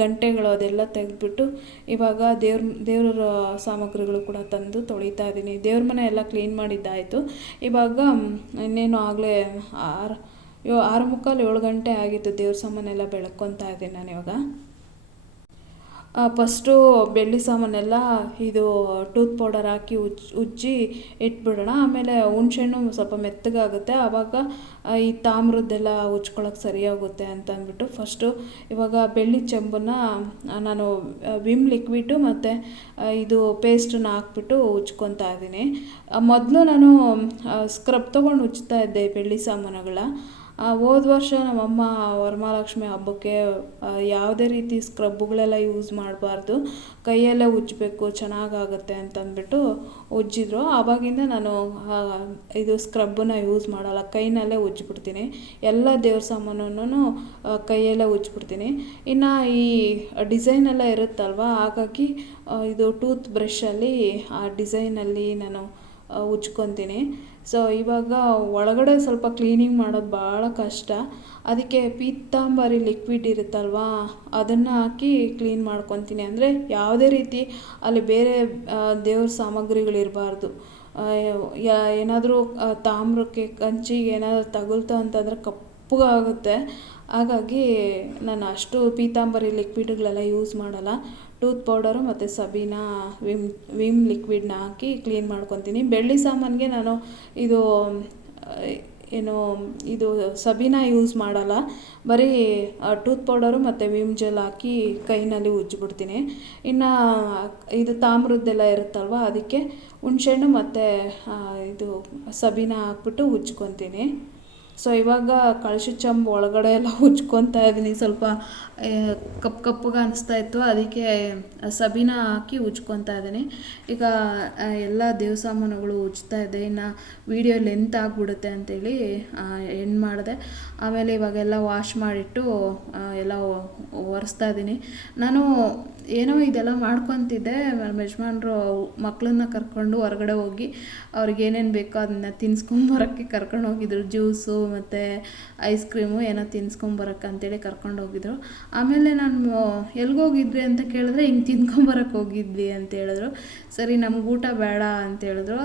ಗಂಟೆಗಳು ಅದೆಲ್ಲ ತೆಗೆದ್ಬಿಟ್ಟು, ಇವಾಗ ದೇವ್ರ ದೇವ್ರ ಸಾಮಗ್ರಿಗಳು ಕೂಡ ತಂದು ತೊಳಿತಾ ಇದ್ದೀನಿ. ದೇವ್ರ ಮನೆ ಎಲ್ಲ ಕ್ಲೀನ್ ಮಾಡಿದ್ದಾಯಿತು. ಇವಾಗ ಇನ್ನೇನು ಆಗಲೇ ಆರು ಆರು ಮುಕ್ಕಾಲು ಏಳು ಗಂಟೆ ಆಗಿತ್ತು ದೇವ್ರ ಸಾಮಾನೆಲ್ಲ ಬೆಳಕೊತಾ ಇದ್ದೀನಿ ನಾನು ಇವಾಗ ಫಸ್ಟು ಬೆಳ್ಳಿ ಸಾಮಾನೆಲ್ಲ ಇದು ಟೂತ್ ಪೌಡರ್ ಹಾಕಿ ಉಜ್ಜಿ ಉಜ್ಜಿ ಇಟ್ಬಿಡೋಣ. ಆಮೇಲೆ ಹುಣ್ಸೆಹಣ್ಣು ಸ್ವಲ್ಪ ಮೆತ್ತಗಾಗುತ್ತೆ. ಆವಾಗ ಈ ತಾಮ್ರದ್ದೆಲ್ಲ ಉಜ್ಕೊಳಕ್ಕೆ ಸರಿಯಾಗುತ್ತೆ ಅಂತ ಅಂದ್ಬಿಟ್ಟು ಫಸ್ಟು ಇವಾಗ ಬೆಳ್ಳಿ ಚೆಂಬನ್ನು ನಾನು ವಿಮ್ ಲಿಕ್ವಿಡು ಮತ್ತು ಇದು ಪೇಸ್ಟನ್ನು ಹಾಕ್ಬಿಟ್ಟು ಉಜ್ಕೊತಾ ಇದ್ದೀನಿ. ಮೊದಲು ನಾನು ಸ್ಕ್ರಬ್ ತೊಗೊಂಡು ಉಜ್ತಾ ಇದ್ದೆ ಬೆಳ್ಳಿ ಸಾಮಾನುಗಳ ಹೋದ ವರ್ಷ ನಮ್ಮಮ್ಮ ವರಮಹಾಲಕ್ಷ್ಮಿ ಹಬ್ಬಕ್ಕೆ ಯಾವುದೇ ರೀತಿ ಸ್ಕ್ರಬ್ಬುಗಳೆಲ್ಲ ಯೂಸ್ ಮಾಡಬಾರ್ದು. ಕೈಯಲ್ಲೇ ಉಜ್ಜಬೇಕು, ಚೆನ್ನಾಗಾಗತ್ತೆ ಅಂತಂದ್ಬಿಟ್ಟು ಉಜ್ಜಿದ್ರು. ಆವಾಗಿಂದ ನಾನು ಇದು ಸ್ಕ್ರಬ್ಬನ್ನ ಯೂಸ್ ಮಾಡಲ್ಲ. ಕೈನಲ್ಲೇ ಉಜ್ಜಿಬಿಡ್ತೀನಿ. ಎಲ್ಲ ದೇವ್ರ ಸಾಮಾನನ್ನು ಕೈಯಲ್ಲೇ ಉಜ್ಜಿಬಿಡ್ತೀನಿ. ಇನ್ನು ಈ ಡಿಸೈನ್ ಎಲ್ಲ ಇರುತ್ತಲ್ವ? ಹಾಗಾಗಿ ಇದು ಟೂತ್ ಬ್ರಷಲ್ಲಿ ಆ ಡಿಸೈನಲ್ಲಿ ನಾನು ಉಜ್ಕೊತೀನಿ. ಸೊ ಇವಾಗ ಒಳಗಡೆ ಸ್ವಲ್ಪ ಕ್ಲೀನಿಂಗ್ ಮಾಡೋದು ಭಾಳ ಕಷ್ಟ. ಅದಕ್ಕೆ ಪೀತಾಂಬರಿ ಲಿಕ್ವಿಡ್ ಇರುತ್ತಲ್ವಾ, ಅದನ್ನು ಹಾಕಿ ಕ್ಲೀನ್ ಮಾಡ್ಕೊತೀನಿ. ಅಂದರೆ ಯಾವುದೇ ರೀತಿ ಅಲ್ಲಿ ಬೇರೆ ದೇವ್ರ ಸಾಮಗ್ರಿಗಳಿರಬಾರ್ದು ಏನಾದರೂ ತಾಮ್ರಕ್ಕೆ, ಕಂಚಿಗೆ ಏನಾದರೂ ತಗುಲ್ತು ಅಂತಂದರೆ ಕಪ್ಪಗಾಗುತ್ತೆ ಹಾಗಾಗಿ ನಾನು ಅಷ್ಟು ಪೀತಾಂಬರಿ ಲಿಕ್ವಿಡ್ಗಳೆಲ್ಲ ಯೂಸ್ ಮಾಡಲ್ಲ. ಟೂತ್ ಪೌಡರು ಮತ್ತು ಸಬೀನಾ ವಿಮ್ ವಿಮ್ ಲಿಕ್ವಿಡ್ನ ಹಾಕಿ ಕ್ಲೀನ್ ಮಾಡ್ಕೊತೀನಿ. ಬೆಳ್ಳಿ ಸಾಮಾನಿಗೆ ನಾನು ಇದು, ಏನು, ಇದು ಸಬೀನಾ ಯೂಸ್ ಮಾಡಲ್ಲ. ಬರೀ ಟೂತ್ ಪೌಡರು ಮತ್ತು ವಿಮ್ ಜೆಲ್ ಹಾಕಿ ಕೈನಲ್ಲಿ ಉಜ್ಜಿಬಿಡ್ತೀನಿ. ಇನ್ನು, ಇದು ತಾಮ್ರದ್ದೆಲ್ಲ ಇರುತ್ತಲ್ವ, ಅದಕ್ಕೆ ಹುಣ್ಸೆಹಣ್ಣು ಮತ್ತು ಇದು ಸಬೀನಾ ಹಾಕ್ಬಿಟ್ಟು ಉಜ್ಕೊತೀನಿ. ಸೊ ಇವಾಗ ಕಳಶದ ಚಂಬು ಒಳಗಡೆ ಎಲ್ಲ ಉಜ್ಕೊತಾ ಇದ್ದೀನಿ. ಸ್ವಲ್ಪ ಕಪ್ಪು ಕಪ್ಪಗೆ ಅನಿಸ್ತಾ ಇತ್ತು. ಅದಕ್ಕೆ ಸಬೀನ ಹಾಕಿ ಉಜ್ಕೊತಾ ಇದ್ದೀನಿ. ಈಗ ಎಲ್ಲ ದೇವ ಸಾಮಾನುಗಳು ಉಜ್ತಾ ಇದೆ. ಇನ್ನು ವೀಡಿಯೋ ಲೆಂತ್ ಆಗಿಬಿಡುತ್ತೆ ಅಂತೇಳಿ ಎಂಡ್ ಮಾಡಿದೆ. ಆಮೇಲೆ ಇವಾಗೆಲ್ಲ ವಾಶ್ ಮಾಡಿಟ್ಟು ಎಲ್ಲ ಒರೆಸ್ತಾ ಇದ್ದೀನಿ. ನಾನು ಏನೋ ಇದೆಲ್ಲ ಮಾಡ್ಕೊತಿದ್ದೆ. ಯಜಮಾನ್ರು ಮಕ್ಕಳನ್ನ ಕರ್ಕೊಂಡು ಹೊರಗಡೆ ಹೋಗಿ ಅವ್ರಿಗೆ ಏನೇನು ಬೇಕೋ ಅದನ್ನ ತಿನ್ಸ್ಕೊಂಬರೋಕ್ಕೆ ಕರ್ಕೊಂಡು ಹೋಗಿದ್ರು. ಜ್ಯೂಸು ಮತ್ತು ಐಸ್ ಕ್ರೀಮು ಏನೋ ತಿನ್ಸ್ಕೊಂಬರಕ್ಕೆ ಅಂತೇಳಿ ಕರ್ಕೊಂಡು ಹೋಗಿದ್ರು. ಆಮೇಲೆ ನಾನು ಎಲ್ಗೋಗಿದ್ವಿ ಅಂತ ಕೇಳಿದ್ರೆ ಹಿಂಗೆ ತಿನ್ಕೊಂಬರಕ್ಕೆ ಹೋಗಿದ್ವಿ ಅಂತ ಹೇಳಿದ್ರು. ಸರಿ, ನಮ್ಗೆ ಊಟ ಬೇಡ ಅಂತ ಹೇಳಿದ್ರು.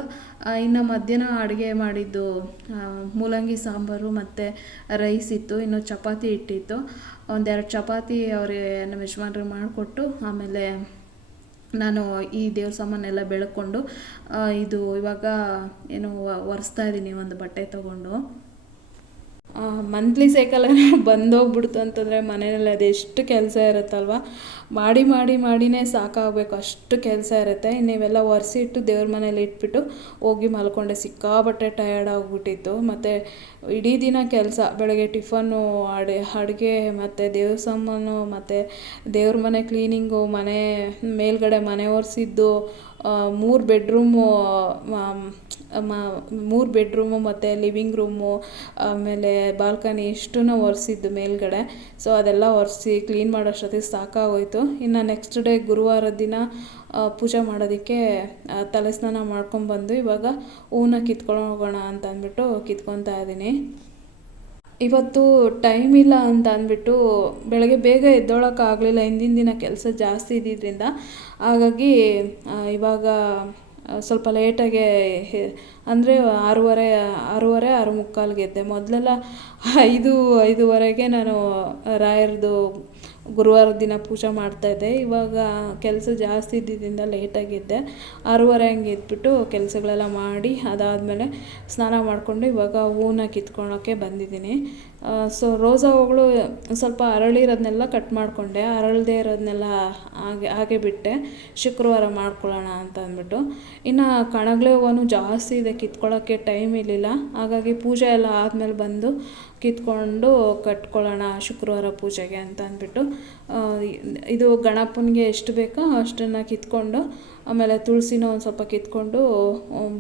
ಇನ್ನು ಮಧ್ಯಾಹ್ನ ಅಡುಗೆ ಮಾಡಿದ್ದು ಮೂಲಂಗಿ ಸಾಂಬಾರು ಮತ್ತು ರೈಸ್ ಇತ್ತು. ಇನ್ನು ಚಪಾತಿ ಇಟ್ಟಿತ್ತು. ಒಂದೆರಡು ಚಪಾತಿ ಅವ್ರಿಗೆ ನಮ್ಮ ಯಜಮಾನ್ರಿಗೆ ಮಾಡಿಕೊಟ್ಟು ಆಮೇಲೆ ನಾನು ಈ ದೇವ್ರ ಸಾಮಾನೆಲ್ಲ ಬೆಳ್ಕೊಂಡು ಇದು ಇವಾಗ ಏನು ಒರೆಸ್ತಾ ಇದ್ದೀನಿ ಒಂದು ಬಟ್ಟೆ ತೊಗೊಂಡು. ಮಂತ್ಲಿ ಸೈಕಲ್ *laughs* ಬಂದೋಗ್ಬಿಡ್ತು ಅಂತಂದರೆ ಮನೆಯಲ್ಲಿ ಅದೆಷ್ಟು ಕೆಲಸ ಇರುತ್ತಲ್ವ? ಮಾಡಿ ಮಾಡಿ, ಮಾಡಿನೇ ಸಾಕಾಗಬೇಕು. ಅಷ್ಟು ಕೆಲಸ ಇರುತ್ತೆ. ನೀವೆಲ್ಲ ಒರೆಸಿಟ್ಟು ದೇವ್ರ ಮನೇಲಿ ಇಟ್ಬಿಟ್ಟು ಹೋಗಿ ಮಲ್ಕೊಂಡೆ. ಸಿಕ್ಕಾಬಟ್ಟೆ ಟಯರ್ಡ್ ಆಗಿಬಿಟ್ಟಿತ್ತು. ಮತ್ತು ಇಡೀ ದಿನ ಕೆಲಸ. ಬೆಳಗ್ಗೆ ಟಿಫನ್ನು ಅಡಿ, ಅಡುಗೆ, ಮತ್ತು ದೇವ್ರ ಸಾಮಾನು, ಮತ್ತು ದೇವ್ರ ಮನೆ ಕ್ಲೀನಿಂಗು ಮನೆ ಮೇಲ್ಗಡೆ ಮನೆ ಒರೆಸಿದ್ದು ಮೂರು ಬೆಡ್ರೂಮು ಮೂರು ಬೆಡ್ರೂಮು ಮತ್ತು ಲಿವಿಂಗ್ ರೂಮು ಆಮೇಲೆ ಬಾಲ್ಕನಿ ಇಷ್ಟನ್ನು ಒರೆಸಿದ್ದು ಮೇಲ್ಗಡೆ. ಸೊ ಅದೆಲ್ಲ ಒರೆಸಿ ಕ್ಲೀನ್ ಮಾಡೋಷ್ಟೊತ್ತಿಗೆ ಸಾಕಾಗೋಯಿತು. ಇನ್ನು ನೆಕ್ಸ್ಟ್ ಡೇ ಗುರುವಾರ ದಿನ ಪೂಜೆ ಮಾಡೋದಕ್ಕೆ ತಲೆ ಸ್ನಾನ ಮಾಡ್ಕೊಂಬಂದು ಇವಾಗ ಹೂವನ್ನ ಕಿತ್ಕೊಂಡು ಹೋಗೋಣ ಅಂತ ಅಂದ್ಬಿಟ್ಟು ಕಿತ್ಕೊತಾ ಇದ್ದೀನಿ. ಇವತ್ತು ಟೈಮ್ ಇಲ್ಲ ಅಂತ ಅಂದ್ಬಿಟ್ಟು ಬೆಳಗ್ಗೆ ಬೇಗ ಎದ್ದೊಳಕ್ಕಾಗಲಿಲ್ಲ. ಹಿಂದಿನ ದಿನ ಕೆಲಸ ಜಾಸ್ತಿ ಇದ್ದಿದ್ದರಿಂದ ಹಾಗಾಗಿ ಇವಾಗ ಸ್ವಲ್ಪ ಲೇಟಾಗೆ ಅಂದರೆ ಆರೂವರೆ ಆರೂವರೆ ಆರು ಮುಕ್ಕಾಲ್ಗೆ ಎದ್ದೆ. ಮೊದಲೆಲ್ಲ ಐದು, ಐದೂವರೆಗೆ ನಾನು ರಾಯರದು ಗುರುವಾರದ ದಿನ ಪೂಜೆ ಮಾಡ್ತಾಯಿದ್ದೆ ಇವಾಗ ಕೆಲಸ ಜಾಸ್ತಿ ಇದ್ದಿದ್ದರಿಂದ ಲೇಟಾಗಿದ್ದೆ ಆರೂವರೆ ಹಂಗೆ ಎದ್ಬಿಟ್ಟು ಕೆಲಸಗಳೆಲ್ಲ ಮಾಡಿ ಅದಾದಮೇಲೆ ಸ್ನಾನ ಮಾಡಿಕೊಂಡು ಇವಾಗ ಹೂವನ್ನ ಕಿತ್ಕೊಳ್ಳೋಕ್ಕೆ ಬಂದಿದ್ದೀನಿ. ಸೊ ರೋಸಾ ಹೂಗಳು ಸ್ವಲ್ಪ ಅರಳಿರೋದನ್ನೆಲ್ಲ ಕಟ್ ಮಾಡಿಕೊಂಡೆ. ಅರಳದೇ ಇರೋದನ್ನೆಲ್ಲ ಹಾಗೆ ಹಾಗೆ ಬಿಟ್ಟೆ. ಶುಕ್ರವಾರ ಮಾಡ್ಕೊಳ್ಳೋಣ ಅಂತ ಅಂದ್ಬಿಟ್ಟು. ಇನ್ನು ಕಣಗ್ಲೆ ಹೂವನು ಜಾಸ್ತಿ ಇದೆ ಕಿತ್ಕೊಳ್ಳೋಕ್ಕೆ ಟೈಮ್ ಇರಲಿಲ್ಲ. ಹಾಗಾಗಿ ಪೂಜೆ ಎಲ್ಲ ಆದಮೇಲೆ ಬಂದು ಕಿತ್ಕೊಂಡು ಕಟ್ಕೊಳ್ಳೋಣ ಶುಕ್ರವಾರ ಪೂಜೆಗೆ ಅಂತ ಅಂದ್ಬಿಟ್ಟು. ಇದು ಗಣಪನಿಗೆ ಎಷ್ಟು ಬೇಕೋ ಅಷ್ಟನ್ನು ಕಿತ್ಕೊಂಡು ಆಮೇಲೆ ತುಳಸಿನ ಒಂದು ಸ್ವಲ್ಪ ಕಿತ್ಕೊಂಡು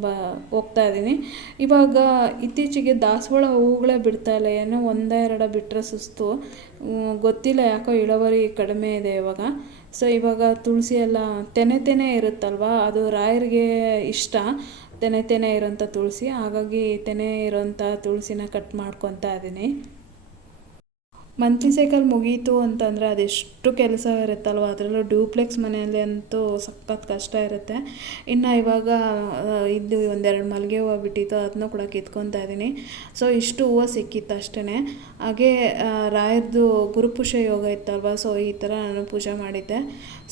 ಬ, ಹೋಗ್ತಾ ಇದ್ದೀನಿ. ಇವಾಗ ಇತ್ತೀಚೆಗೆ ದಾಸವಾಳ ಹೂಗಳೇ ಬಿಡ್ತಾಯಿಲ್ಲ ಏನೋ ಒಂದೇ ಬಿಟ್ಟರೆ ಸುಸ್ತು. ಗೊತ್ತಿಲ್ಲ ಯಾಕೋ ಇಳುವರಿ ಕಡಿಮೆ ಇದೆ ಇವಾಗ. ಸೊ ಇವಾಗ ತುಳಸಿ ಎಲ್ಲ ತೆನೆ ತೆನೆ ಇರುತ್ತಲ್ವ, ಅದು ರಾಯರಿಗೆ ಇಷ್ಟ. ತೆನೆ ತೆನೆ ಇರೋಂಥ ತುಳಸಿ, ಹಾಗಾಗಿ ತೆನೆ ಇರೋಂಥ ತುಳಸಿನ ಕಟ್ ಮಾಡ್ಕೊತಾ ಇದ್ದೀನಿ. ಮಂತ್ಲಿ ಸೈಕಲ್ ಮುಗೀತು ಅಂತಂದರೆ ಅದೆಷ್ಟು ಕೆಲಸ ಇರುತ್ತಲ್ವ? ಅದರಲ್ಲೂ ಡ್ಯೂಪ್ಲೆಕ್ಸ್ ಮನೆಯಲ್ಲಿ ಅಂತೂ ಸಖತ್ ಕಷ್ಟ ಇರುತ್ತೆ. ಇನ್ನು ಇವಾಗ ಇದು ಒಂದೆರಡು ಮಲ್ಲಿಗೆ ಹೂವು ಬಿಟ್ಟಿತ್ತು ಅದನ್ನ ಕೂಡ ಕಿತ್ಕೊತಾ ಇದ್ದೀನಿ ಸೊ ಇಷ್ಟು ಹೂವು ಸಿಕ್ಕಿತ್ತು ಅಷ್ಟೇ ಹಾಗೆ ರಾಯರ್ದು ಗುರುಪುಷ ಯೋಗ ಇತ್ತಲ್ವ? ಸೊ ಈ ಥರ ನಾನು ಪೂಜೆ ಮಾಡಿದ್ದೆ.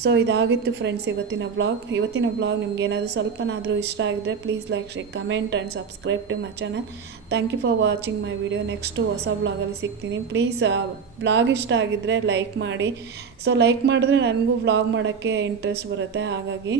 ಸೊ ಇದಾಗಿತ್ತು ಫ್ರೆಂಡ್ಸ್ ಇವತ್ತಿನ ಬ್ಲಾಗ್ ಇವತ್ತಿನ ಬ್ಲಾಗ್ ನಿಮ್ಗೆ ಏನಾದರೂ ಸ್ವಲ್ಪನಾದರೂ ಇಷ್ಟ ಆಗಿದ್ರೆ please like share comment and subscribe to my channel thank you for watching my video next ಹೊಸ ಬ್ಲಾಗಲ್ಲಿ ಸಿಗ್ತೀನಿ. ಪ್ಲೀಸ್ ಬ್ಲಾಗ್ ಇಷ್ಟ ಆಗಿದ್ದರೆ ಲೈಕ್ ಮಾಡಿ. ಸೊ ಲೈಕ್ ಮಾಡಿದ್ರೆ ನನಗೂ ವ್ಲಾಗ್ ಮಾಡೋಕ್ಕೆ ಇಂಟ್ರೆಸ್ಟ್ ಬರುತ್ತೆ. ಹಾಗಾಗಿ